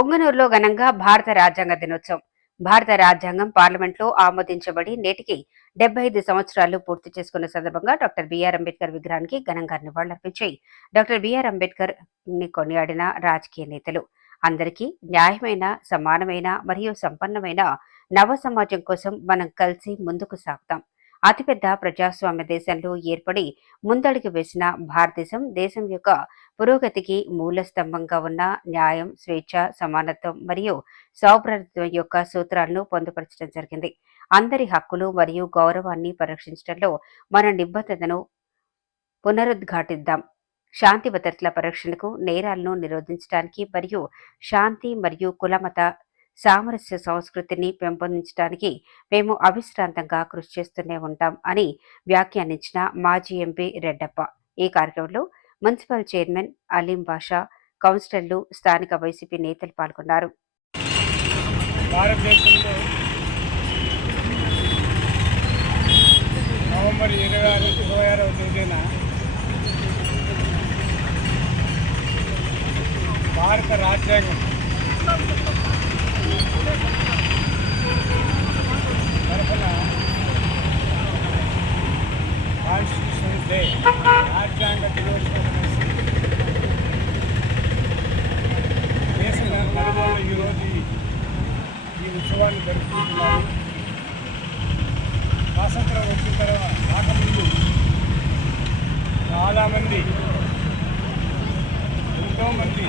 పొంగనూరులో ఘనంగా భారత రాజ్యాంగ దినోత్సవం. భారత రాజ్యాంగం పార్లమెంట్లో ఆమోదించబడి నేటికి 75 సంవత్సరాలు పూర్తి చేసుకున్న సందర్భంగా డాక్టర్ బిఆర్ అంబేద్కర్ విగ్రహానికి ఘనంగా నివాళులర్పించి డాక్టర్ బిఆర్ అంబేద్కర్ ని కొనియాడిన రాజకీయ నేతలు. అందరికీ న్యాయమైన, సమానమైన మరియు సంపన్నమైన నవ సమాజం కోసం మనం కలిసి ముందుకు సాగుతాం. అతిపెద్ద ప్రజాస్వామ్య దేశంలో ఏర్పడి ముందడుగు వేసిన భారతదేశం దేశం యొక్క పురోగతికి మూల స్తంభంగా ఉన్న న్యాయం, స్వేచ్ఛ, సమానత్వం మరియు సౌభ్రాతృత్వం యొక్క సూత్రాలను పొందుపరచడం జరిగింది. అందరి హక్కులు మరియు గౌరవాన్ని పరిరక్షించడంలో మన నిబద్ధతను పునరుద్ఘాటిద్దాం. శాంతి భద్రతల పరిరక్షణకు, నేరాలను నిరోధించడానికి మరియు శాంతి మరియు కులమత సామరస్య సంస్కృతిని పెంపొందించడానికి మేము అవిశ్రాంతంగా కృషి చేస్తూనే ఉంటాం అని వ్యాఖ్యానించిన మాజీ ఎంపీ రెడ్డప్ప. ఈ కార్యక్రమంలో మున్సిపల్ చైర్మన్ అలీం బాషా, కౌన్సిలర్లు, స్థానిక వైసీపీ నేతలు పాల్గొన్నారు. భారతదేశంలో నవంబర్ 26వ తేదీన భారత రాజ్యాంగం తరఫున కాన్స్టిట్యూషన్ డే రాజ్యాంగ దినోత్సవం అనేసి దేశ నలుమూలలో ఈరోజు ఈ ఉత్సవాన్ని జరుపుకుంటున్నారు. స్వాతంత్రం వచ్చిన తర్వాత రాకముందు చాలామంది ఎంతోమంది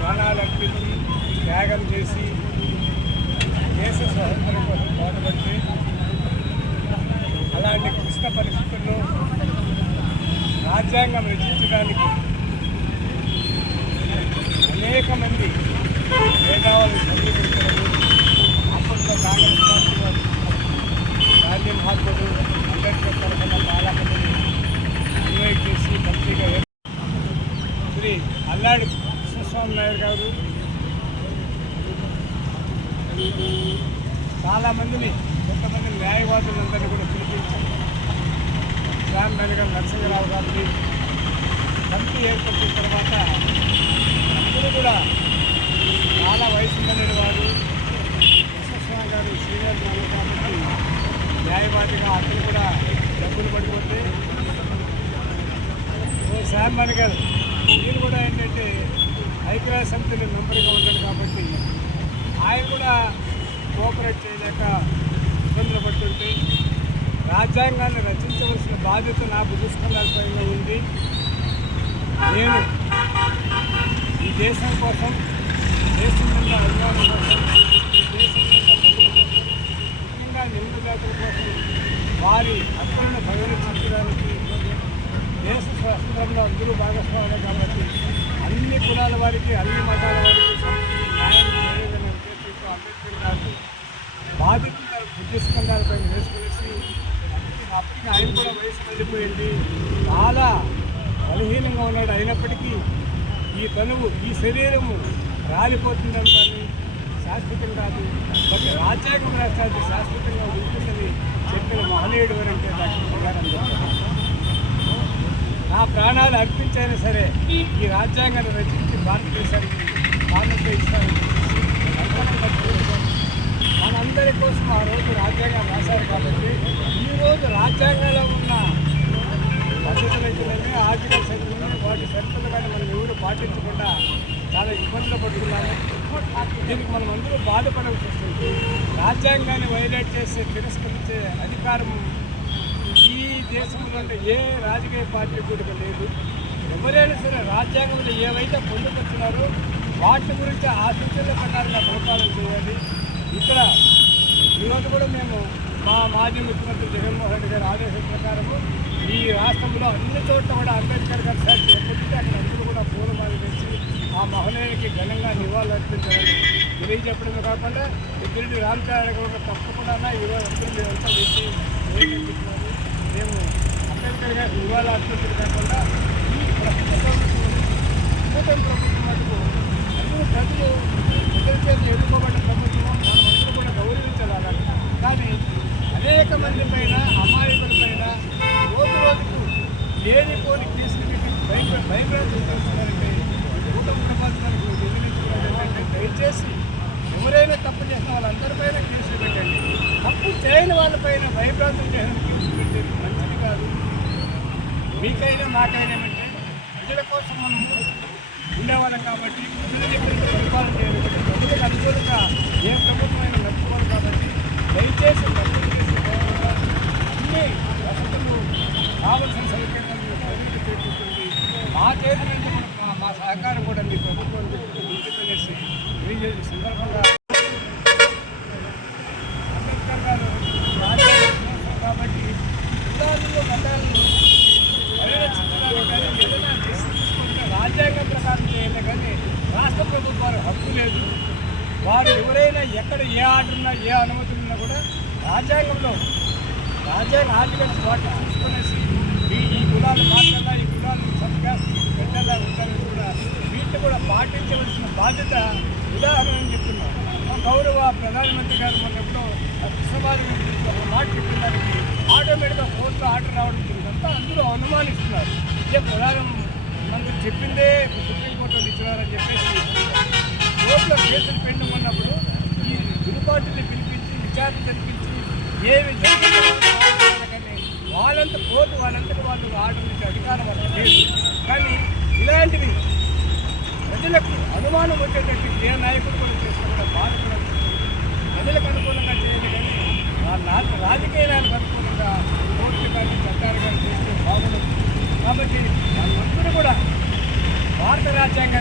ప్రాణాలు అర్పించి త్యాగం చేసి దేశ స్వాతంత్రం కోసం పాటుపడితే అలాంటి క్లిష్ట పరిస్థితుల్లో రాజ్యాంగం రచించడానికి అనేక మంది మేధావులు చదివించడం అప్పట్లో కాంగ్రెస్ పార్టీ వారు గాంధీ మహాత్ముడు అంబేద్కర్ తరఫున చాలా మందిని ఇన్వైట్ చేసి మంత్రిగా శ్రీ అల్లాడి కృష్ణస్వామి నాయుడు గారు చాలామందిని కొంతమంది న్యాయవాదులందరినీ కూడా పిలిపించి శ్యామ్ బెనగల్ నరసింహరావు గారిని కమిటీ ఏర్పడిన తర్వాత అందరూ కూడా చాలా వయసు ఉండని వారు కృష్ణస్వామి గారు సీనియర్ కాబట్టి న్యాయవాదిగా అతను కూడా డబ్బులు పడిపోతే శ్యామ్ బెనగల్ మీరు కూడా ఏంటంటే ఐక్యరాజ్య సమితిలో మెంబర్గా ఉంటాడు కాబట్టి ఆయన కూడా కోఆపరేట్ చేయలేక ఇబ్బందులు పడుతుంటే రాజ్యాంగాన్ని రచించవలసిన బాధ్యత నా భుజస్కంధాలపైన ఉంది. నేను ఈ దేశం కోసం, దేశం మీద అభిమానం కోసం, దేశం ముఖ్యంగా నిమ్న జాతుల కోసం వారి హక్కులను పరిరక్షించడానికి దేశ స్వాతంత్రంలో అందరూ భాగస్వాములు కాబట్టి అన్ని కులాల వారికి, అన్ని మతాల వారికి న్యాయం చేయాలనే ఉద్దేశంతో అంబేద్కర్ గారు బాధితుల బుద్ధిస్కంధాలపై వేసుకొలిసి అప్పటికి ఆయన కూడా వయసు వెళ్ళిపోయింది, చాలా బలహీనంగా ఉన్నాడు. అయినప్పటికీ ఈ తనువు, ఈ శరీరము రాలిపోతుందని కానీ శాశ్వతం కాదు, ఒక రాజ్యాంగం రాష్ట్రానికి శాశ్వతంగా ఉంటుందని చెప్పిన మహనీయుడు ఎవరంటే డాక్టర్ బిఆర్ అంబేద్కర్. నా ప్రాణాలు అర్పించైనా సరే ఈ రాజ్యాంగాన్ని రచించి భారతదేశానికి మాన్యత ఇస్తానని మనందరి కోసం ఆ రోజు రాజ్యాంగం రాశారు. కాబట్టి ఈరోజు రాజ్యాంగంలో ఉన్న పద్ధతులైతే ఆర్టికల్స్ అయితే వాటి సరిపడ కానీ మనం ఎవరు పాటించకుండా చాలా ఇబ్బందులు పడుతున్నాము. దీనికి మనం అందరూ బాధపడాల్సి వస్తుంది. రాజ్యాంగాన్ని వైలేట్ చేసే, తిరస్కరించే అధికారం ఈ దేశంలో ఏ రాజకీయ పార్టీ కూడా లేదు. ఎవరైనా సరే రాజ్యాంగంలో ఏవైతే పొందుపరుచున్నారో వాటి గురించి ఆ సూచనల ప్రకారంగా పరిపాలన చేయాలి. ఇక్కడ ఈరోజు కూడా మేము మా మాజీ ముఖ్యమంత్రి జగన్మోహన్ రెడ్డి గారి ఆదేశం ప్రకారము ఈ రాష్ట్రంలో అన్ని చోట్ల కూడా అంబేద్కర్ గారి సాక్షి ఎప్పటికీ అక్కడ అందరూ కూడా పూలమాలు వేసి ఆ మహనీయునికి ఘనంగా నివాళులు అర్పించాలని తెలియజెప్పడమే కాకుండా ఇద్దరి రామచారి గారు తప్పకుండా ఈరోజు అందరూ మీరంతా వేసి మేము అంబేద్కర్ గారి నివాళులు అర్పించడం కాకుండా ఈ ప్రభుత్వం మటుకు అందరూ ప్రజలు ఎదుర్కొని ఎదుర్కోబడిన ప్రభుత్వం మనమందరూ కూడా గౌరవించాలి. కానీ అనేక మంది పైన, అమాయకుల పైన రోజు రోజుకు లేనిపోని కేసులు పెట్టి భయభ్రాంతులు చేస్తున్నారంటే కూటమి ప్రభుత్వానికి ఎదిరించుకున్నట్టు మృతదేహానికి పెట్టేది మంచిది కాదు. మీకైనా మాకైనా అంటే ప్రజల కోసం మనం ఉండేవాళ్ళం కాబట్టి ప్రజల దగ్గరికి పరిపాలన చేయాలి. ప్రజలకు అనుకూలంగా ఏ ప్రభుత్వమైనా నడుచుకోవాలి కాబట్టి దయచేసి తప్పులు చేసే గౌరవంగా అన్ని వసతులు కావలసిన సౌకర్యాలను ప్రజలకు చేకూరుతుంది. మా చేతి నుంచి మా సహకారం కూడా మీ ప్రభుత్వం ఉంటుందనేసి తెలియజేసే సందర్భంగా అంబేద్కర్ గారు రాజ్యాంగం కాబట్టి కులాలను గతాలను పరిరక్షించడానికి కానీ ఏదైనా తీసుకుంటే రాజ్యాంగం ప్రకారం చేయాలి కానీ రాష్ట్ర ప్రభుత్వాలు హక్కు లేదు. వారు ఎవరైనా ఎక్కడ ఏ ఆర్డర్ ఉన్నా ఏ అనుమతులు ఉన్నా కూడా రాజ్యాంగంలో ఆర్టికల్స్ వాటిని చూసుకునేసి ఈ కులాలు మాట్లాడాలా, ఈ కులాలను సబ్కాస్ట్ పెట్టాలా ఉంటారని కూడా వీటిని కూడా పాటించవలసిన బాధ్యత ఉదాహరణ చెప్తున్నాం. గౌరవ ప్రధానమంత్రి గారు మన ఎప్పుడో సమాజం మాట చెప్పడానికి ఆటోమేటిక్గా కోర్టులో ఆర్డర్ రావడం జరిగిందంతా అందరూ అనుమానిస్తున్నారు. ఇదే ప్రధానమంత్రి చెప్పిందే సుప్రీంకోర్టులో ఇచ్చినారని చెప్పేసి కోర్టులో కేసులు పెండింగ్ ఉన్నప్పుడు ఈ గురుపాటుని పిలిపించి విచారణ జరిపించి ఏమి జరిగిందో కానీ వాళ్ళంతా కోర్టు వాళ్ళంతటి వాళ్ళు ఆర్డర్ నుంచి అధికారం వాళ్ళకి లేదు. కానీ ఇలాంటివి ప్రజలకు అనుమానం వచ్చేటట్టు ఏ నాయకుడు కూడా చేస్తే కూడా బాధపడాలి. ప్రజలకు అనుకూలంగా చేయాలి కానీ రాజకీయాలకు అనుకూలంగా కోర్టులు కానీ చట్టాలు కానీ చేస్తే బాగుండదు. కాబట్టి వాళ్ళందరూ కూడా భారత రాజ్యాంగ